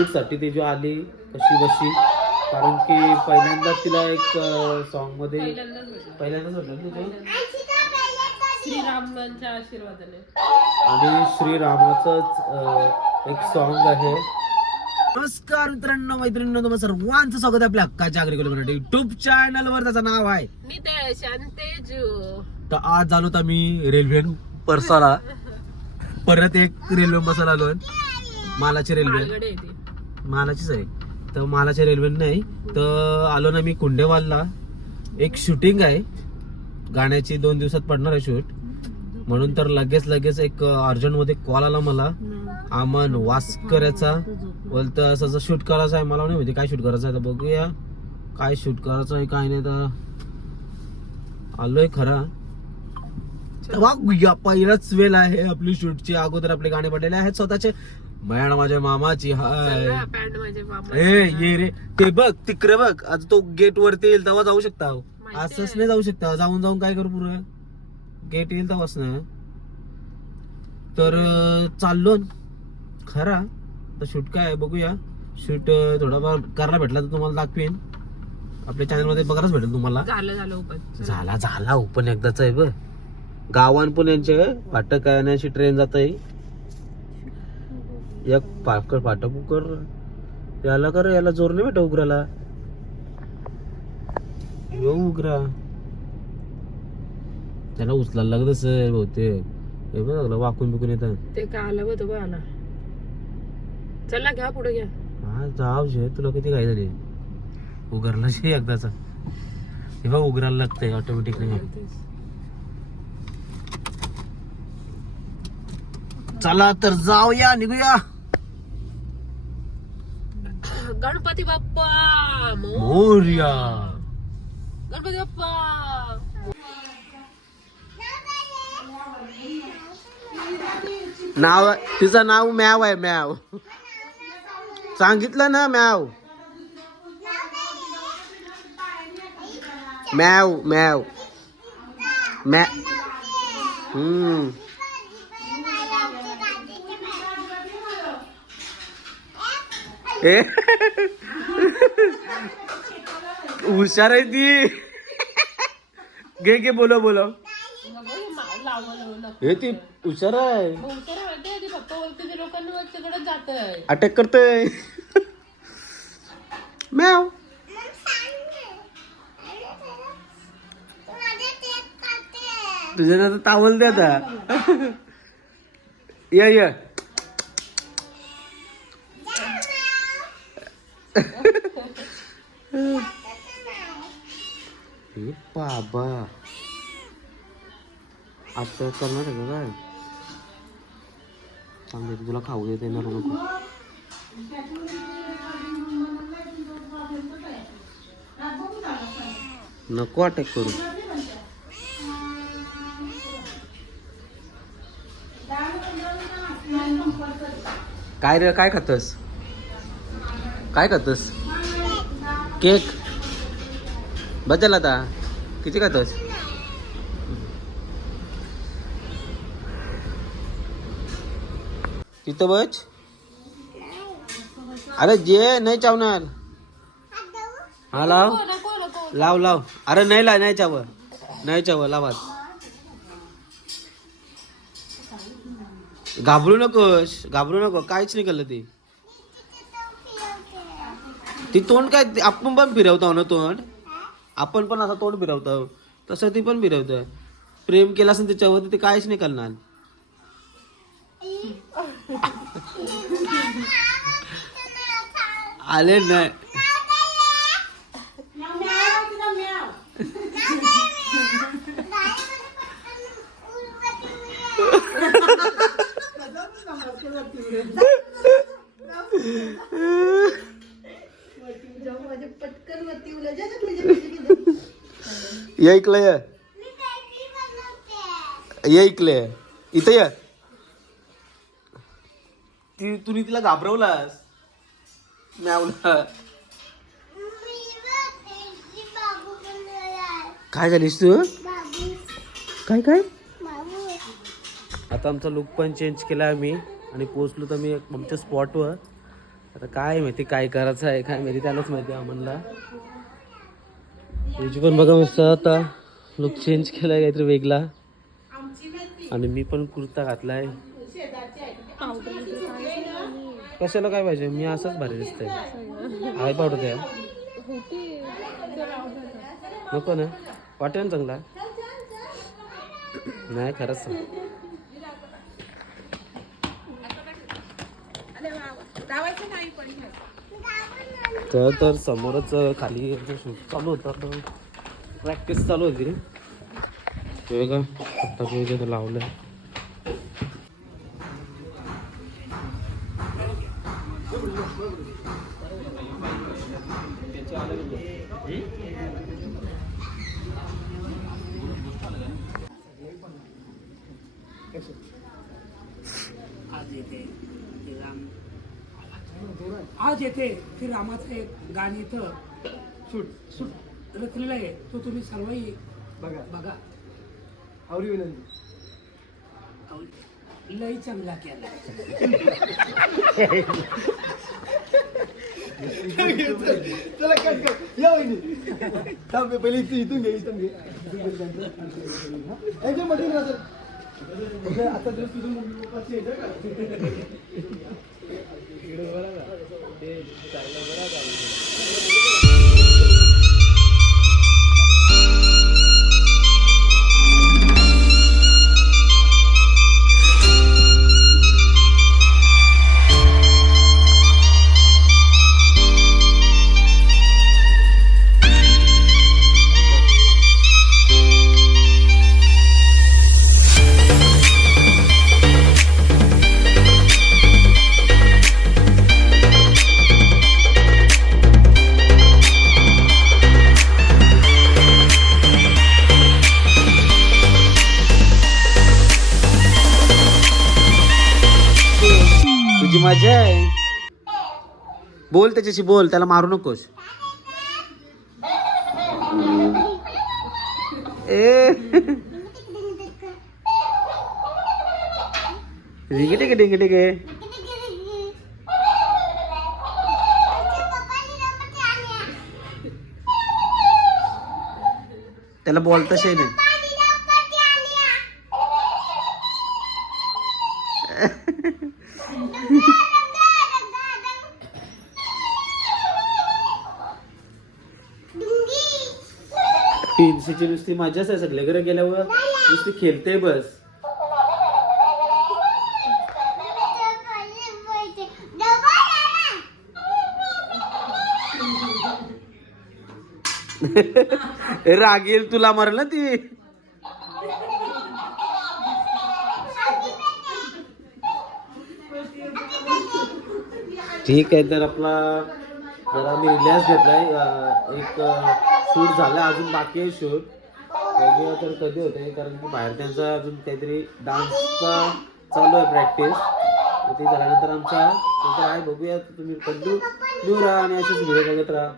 शूटसाठी ती जो आली कशी बशी? कारण की पहिल्यांदा तिला एक सॉन्गमध्ये पहिल्यांदाच म्हटलं. श्रीरामांच्या आशीर्वादाने. आणि श्रीरामाचंच एक सॉन्ग आहे. नमस्कार मित्रांनो मैत्रिणींनो तुम्हाला सर्वांचं स्वागत आहे आपल्या हक्काच्या अग्रिकल मराठी युट्यूब चॅनल वर. त्याचं नाव आहे नितेश आणि तेजू तर आज झालो तर मी रेल्वे परसाला. परत एक रेल्वे बसायला आलोय. मालाची रेल्वे. ती. मालाचीच आहे तर मालाच्या रेल्वे नाही तर आलो ना मी कुंडेवालला. एक शूटिंग आहे. गाण्याची दोन दिवसात पडणार आहे शूट म्हणून तर लगेच लगेच एक अर्जंटमध्ये कॉल आला मला. आमन वास्कऱ्याचा. बोलतं असं असं शूट करायचं आहे. मला नाही माहिती म्हणजे काय शूट करायचं आहे तर बघूया. काय शूट करायचं आहे काय नाही तर. आलोय खरा. बघूया पहिलाच वेळ आहे आपली शूटची. अगोदर आपले गाणे पडलेले आहेत स्वतःचे. मॅड माझ्या मामाची हाय. ए ये रे. ते बघ तिकडे बघ. आज तो गेट वरती येईल तेव्हा जाऊ शकता. असंच. नाही जाऊ शकता. जाऊन जाऊन काय करू पुरं? गेट येईल तेव्हाच ना. तर चाललो. खरा. तर शूट काय आहे बघूया. शूट थोडाफार करायला भेटला तर तुम्हाला दाखवेन. आपल्या चॅनलमध्ये बघायलाच भेटेल तुम्हाला. झालं झालं ओपन. एकदाच आहे ब गावान पण यांचे फाटक आणि अशी ट्रेन जात आहे एक फाटक फाटक उकर याला कर याला जोर नाही भेटा उगराला यो उगरा त्याला उचलायला लागत असेल बहुतेक. हे बघ लागलं वाकून बिकून येतात ते का आलं बघ तो आला. चला घ्या पुढे घ्या. हा जाव जे तुला किती काय झाली. उगरला शे एकदाचा. हे बघ उगरायला लागतंय ऑटोमॅटिक चला तर जाऊया निघूया. गणपती बाप्पा मोर्या. गणपती बाप्पा. नाव तिचं नाव मॅव आहे मॅव सांगितलं ना मॅव मॅव मॅव मॅ हम्म. ए? हुशार आहे ती. घे घे बोलो बोलो हे ती हुशार आहे. अटॅक करतोय. मॅव तुझ्या तावल दे आता. या या. हे बाबा. आता करणार आहे का काय? चांगले तुला खाऊ देते ना नको. नको अटॅक करू. काय रे काय खातस? काय खातोस? केक. बदल आता. किती खातोस? तिथं बच अरे जे नाही चावणार. हा लाव. लाव लाव. अरे नाही ला नाही चाव नाही चाव लावा घाबरू नकोस. घाबरू नको. काहीच नाही केलं ते. ती तोंड काय आपण पण फिरवतो ना तोंड? आपण पण असं तोंड फिरवतो तसं ती पण फिरवतं प्रेम केलं असेल त्याच्यावर ते काहीच नाही करणार. आले नाही. या इकडे या. या इकडे इथं या. ती तुम्ही तिला घाबरवलास? मॅवला काय झालीस तू? काय काय? आता आमचा लुक पण चेंज केला आम्ही. आणि पोचलो तर मी आमच्या स्पॉटवर आता काय माहिती काय करायचं आहे काय माहिती त्यालाच माहिती आहे आम्हाला. तुझी पण बघा मस्त आता लुक चेंज केला आहे काहीतरी वेगळा. आणि मी पण कुर्ता घातलाय. कशाला काय पाहिजे? मी असंच भारी दिसतंय. हाय पावडर द्या. नको ना. वाटेल ना चांगला. नाही खरंच सांग तर तर समोरच खाली शूट चालू होता प्रॅक्टिस चालू होती रे. का आता लावलं आज येते ते राम आज येते ते रामाचं एक गाणं इथं शूट शूट रचलेलं आहे. तो तुम्ही सर्वही बघा. बघा. आवडी विनंती. लई चांगला केला. चला कट कर या वहिनी. थांब पहिले इथून इथून घे इथून घे. एकदम मध्ये राहतात आता जर तुझं मम्मी पप्पाची येतं का? तुझी बोल त्याच्याशी बोल त्याला मारू नकोस. ए. डिंगे टिके डिंगे टिके. त्याला बोलताशे नाही. पिन्सीची नुसती मजाच आहे सगळीकडे गेल्यावर नुसती खेळते बस. रागेल तुला मारल ना ती. ठीक आहे तर आपला जरा मी रिलॅक्स घेतलाय. एक शूट झाला अजून बाकी आहे शूट. बघूया तर कधी होते कारण की बाहेर त्यांचा अजून काहीतरी डान्सचा चालू आहे प्रॅक्टिस ते झाल्यानंतर आमचा नंतर आहे बघूया तुम्ही तुम्ही कंटिन्यू राहा आणि असेच व्हिडिओ बघत राहा.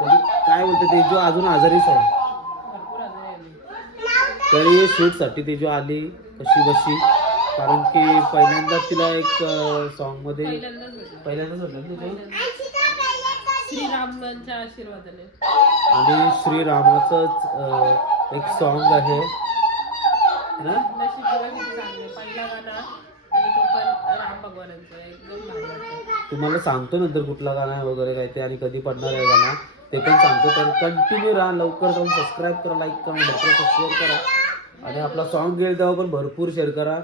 म्हणजे काय बोलते ते जो अजून आजारीच आहे. तरी शूटसाठी ती जो आली कशी बशी. कारण की पहिल्यांदा तिला एक सॉंगमध्ये पहिल्यांदाच पहिल्यांदाच होतं ना तुझं? श्रीरामांच्या आशीर्वादाने. आणि श्रीरामाचंच एक सॉन्ग आहे. ना? नशीब बघा किती चांगले पहिला गाणा आणि तो पण राम भगवानांचा आहे. एकदम भारी वाटतं. तुम्हाला सांगतो नंतर कुठला गाणं आहे वगैरे काय ते आणि कधी पडणार आहे गाणं. ते पण सांगतो. तर कंटिन्यू राहा. लवकर जाऊन सबस्क्राईब करा लाईक करा भरपूर शेअर करा. आणि आपला सॉन्ग गेल तेव्हा पण भरपूर शेअर करा.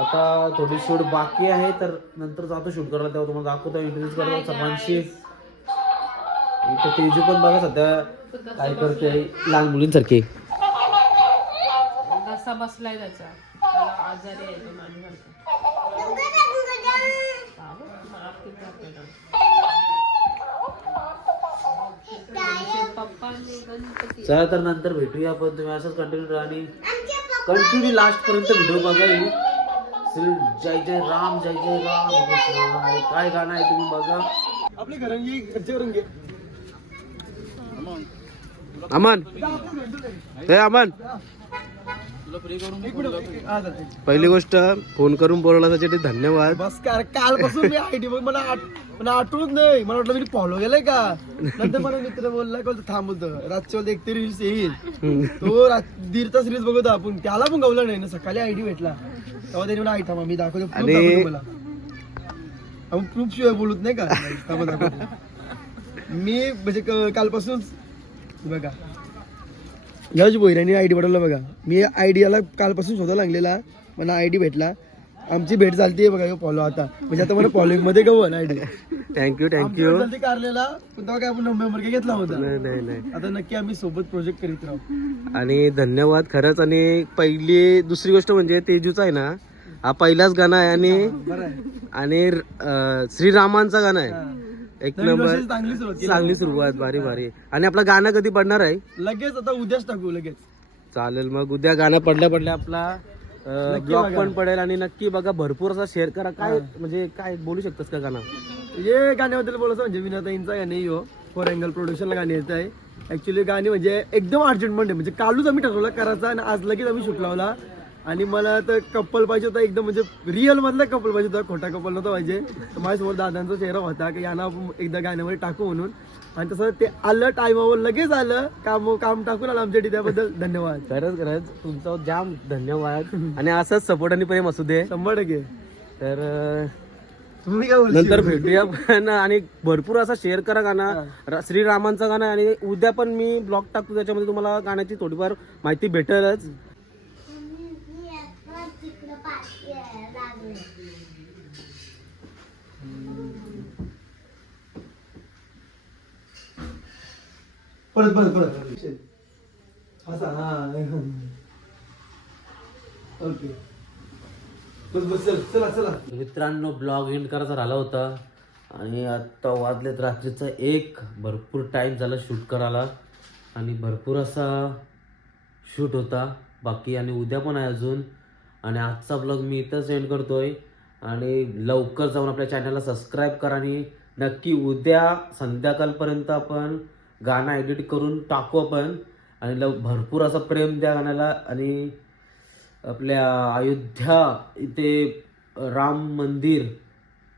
आता थोडी शूट बाकी आहे तर नंतर जातो शूट करायला. तेव्हा तुम्हाला दाखवतो. इंट्रोड्यूस करतो. सर्वांशी. इथं तेजू पण बघा सध्या काय करते लहान मुलींसारखी. घसा बसलाय त्याचा. त्याला आजारी आहे तो पप्पा आणि गणपती चला तर नंतर भेटूया आपण. तुम्ही असंच कंटिन्यू राहा आणि कंटिन्यू लास्ट पर्यंत व्हिडिओ बघा येईल श्री जय जय राम जय जय राम. कृष्ण. काय गाणं आहे तुम्ही बघा. आपले घरंगी घरचे रंगे अमन. हे अमन. पहिली गोष्ट फोन करून बोलवला त्यासाठी धन्यवाद. बस कार कालपासून मी आयडी मला मला आठवत नाही. मला वाटलं मी फॉलो केलंय का? नंतर मला मित्र बोलला का थांब बोलतो. रातच्या एक तरी रील्स येईल. तो रात- दीड तास रील्स बघतो आपण त्याला पण गवला नाही ना. सकाळी आयडी भेटला. तेव्हा त्याने मला थांबा मी दाखवतो. मला. आपण प्रूफ शिवाय बोलत नाही का? मी म्हणजे क- कालपासूनच बघा. यश भोईरानी आयडी पाठवला बघा. मी आयडी याला कालपासून शोधा लागलेला. मला आयडी भेटला. आमची भेट झालती बघा फॉलो आता. म्हणजे आता मला फॉलोईंगमध्ये गवन आयडी थँक्यू थँक्यू झालती कारलेला पण तेव्हा काय आपण नंबर काय घेतला होता. नाही नाही नाही. आता नक्की आम्ही सोबत प्रोजेक्ट करीत राहू. आणि धन्यवाद खरंच. आणि पहिली दुसरी गोष्ट म्हणजे तेजूचा आहे ना हा पहिलाच गाणं आहे आणि आणि श्रीरामांचा गाणं आहे. एक नंबर. चांगली सुरुवात केली. चांगली सुरुवात भारी भारी. आणि आपलं गाणं कधी पडणार आहे? लगेच आता उद्याच टाकू लगेच. चालेल मग उद्या गाणं पडल्या पडल्या आपला नक्की ब्लॉग बघा. पण पडेल आणि नक्की बघा भरपूर असा शेअर करा. काय म्हणजे काय बोलू शकतोस का गाणं? हे गाण्याबद्दल बोलायचं म्हणजे विनाताईंचा गाणे हो फोर अँगल प्रोडक्शनला गाणे येत आहे. ऍक्च्युली गाणे म्हणजे एकदम अर्जंटमध्ये म्हणजे कालूच आम्ही ठरवलं करायचा आणि आज लगेच आम्ही शूट लावला. आणि मला तर कपल पाहिजे होता एकदम म्हणजे रिअल मधला कपल पाहिजे होता खोटा कपल नव्हता पाहिजे. तर माझ्यासमोर दादांचा चेहरा होता की यांना एकदा गाण्यामध्ये टाकू म्हणून. आणि तसं ते आलं टायमावर लगेच आलं काम काम टाकून आलं आमच्यासाठी त्याबद्दल. धन्यवाद. खरंच खरंच तुमचा जाम धन्यवाद. आणि असंच सपोर्ट आणि प्रेम असू दे. शंभर टक्के. तर तुम्ही काय नंतर भेटूया. पण आणि भरपूर असा शेअर करा गाणं. श्रीरामांचा गाणं आणि उद्या पण मी ब्लॉग टाकतो त्याच्यामध्ये तुम्हाला गाण्याची थोडीफार माहिती भेटेलच. परत परत परत. असा हा ओके. बस बस चल चला चला. मित्रांनो ब्लॉग एंड करायचा राहिला होता. आणि आता वाजलेत रात्रीचा एक. भरपूर टाईम झाला शूट करायला. आणि भरपूर असा शूट होता. बाकी आणि उद्या पण आहे अजून. आणि आजचा ब्लॉग मी इथंच एंड करतोय. आणि लवकर जाऊन आपल्या चॅनलला सबस्क्राईब करा. आणि नक्की उद्या संध्याकाळपर्यंत आपण गाणं एडिट करून टाकू आपण. आणि लव भरपूर असं प्रेम द्या गाण्याला. आणि आपल्या अयोध्या इथे राम मंदिर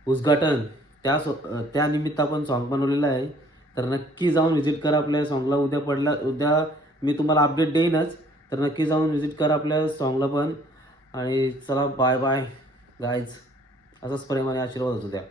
उद्घाटन त्या सो त्यानिमित्त आपण सॉन्ग बनवलेलं आहे. तर नक्की जाऊन व्हिजिट करा आपल्या सॉन्गला उद्या पडला उद्या मी तुम्हाला अपडेट देईनच. तर नक्की जाऊन व्हिजिट करा आपल्या सॉन्गला पण. आणि चला बाय बाय गायज असंच प्रेम आणि आशीर्वाद असू द्या.